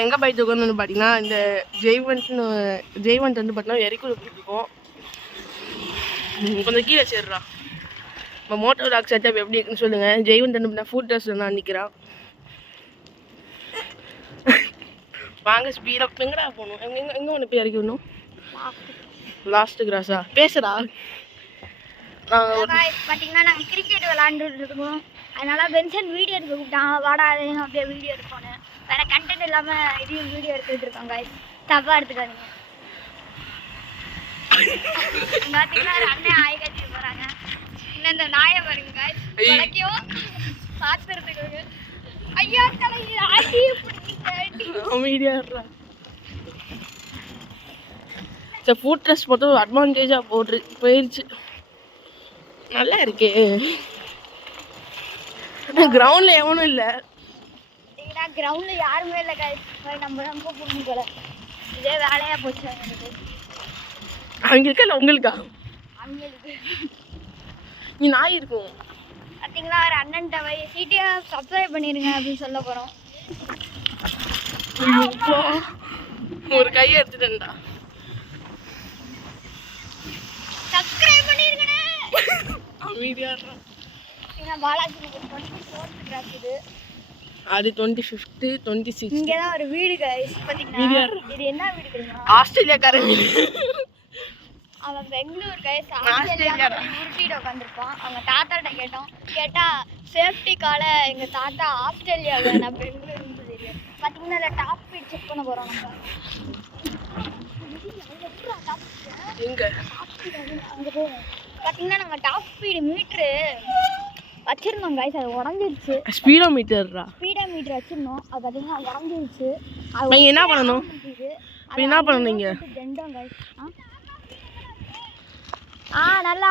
எங்கே போயிட்டு இருக்கோம்னு பார்த்தீங்கன்னா இந்த ஜெய்வன்ட் வந்து பார்த்தீங்கன்னா எரிக்குள்ள போயிட்டுருக்கோம். கொஞ்சம் கீழே சேர்றா. நம்ம மோட்டோ டாக் செட்டப் எப்படி இருக்குன்னு சொல்லுங்கள். ஜெய்வன்ட் வந்து ஃபுட் ட்ரெஸ்ஸில் நான் நிற்கிறான். வாங்க ஸ்பீடாக எங்கடா போகணும்? எங்கே ஒன்று போய் இறக்கி விடணும். லாஸ்ட் கிராஸா பேசுடா. பார்த்தீங்கன்னா நாங்கள் கிரிக்கெட் விளாண்டுட்டு இருக்கோம். அதனால பென்சன் வீடியோ எடுக்க கூப்பிட்டான். வாடா அப்படியே வீடியோ எடுப்போன்னு. வேற கண்டென்ட் இல்லாமல் இதையும் வீடியோ எடுத்துகிட்டு இருக்காங்க. தப்பாக எடுத்துக்காதீங்க. பார்த்தீங்கன்னா அண்ணன் ஆய் கட்டிட்டு போகிறாங்க. இன்னும் இந்த நாயை பாருங்க வரைக்கும் பார்த்துருக்குங்க. ஐயா தலை ஆட்டி ஃபுட் ட்ரெஸ் மட்டும் அட்வான்டேஜாக போயிடுச்சு. நல்லா இருக்கே. கிரவுண்ட்ல எவனும் இல்லை. கிரவுண்ட்ல யாருமே இல்லை. நம்ம ரொம்ப புரிஞ்சு போல இதே வேலையா போச்சு அவங்களுக்கு. அவங்களுக்கா இல்லை உங்களுக்கா? அவங்களுக்கு. நீ நாய் இருக்கும் பார்த்தீங்களா? ஒரு அண்ணன்ட்ட போய் சீட்டியா சப்ஸ்கிரைப் பண்ணிருங்க அப்படின்னு சொல்ல போகிறோம். ஒரு கையை எடுத்துட்டேன்டா. சப்ஸ்கிரைப் பண்ணிருங்கண்ணே. அமைதியா பாலாஜி 24th கிராஸ் இது. அது 25th 26. இங்கே தான் ஒரு வீடு கைஸ். பார்த்தீங்கன்னா இது என்ன வீடு தெரியுமா? ஆஸ்திரேலியாக்கார வீடு. அவன் பெங்களூர் கைஸ். ஆஸ்திரேலியா உருட்டிட்டு உட்காந்துருப்பான். அவங்க தாத்தாட்ட கேட்டால் சேஃப்டிக்கால எங்கள் தாத்தா ஆஸ்திரேலியாவில் நான் பெங்களூர்னு சொல்லிடுவேன். பார்த்தீங்கன்னா இந்த டாப் ஸ்பீட் செக் பண்ண போகிறோம் நம்ம. எங்கே அங்கே போவோம். பார்த்தீங்கன்னா நாங்கள் டாப் ஸ்பீடு மீட்ரு வச்சிருந்தோம் கைஸ். அது உடஞ்சிருச்சு. ஸ்பீடோ மீட்டர் வச்சிருந்தோம். அது பார்த்தீங்கன்னா உடஞ்சிருச்சு. நீங்கள் என்ன பண்ணணும்? என்ன பண்ணணும் நீங்கள்? ரெண்டும் கைஸ். நல்லா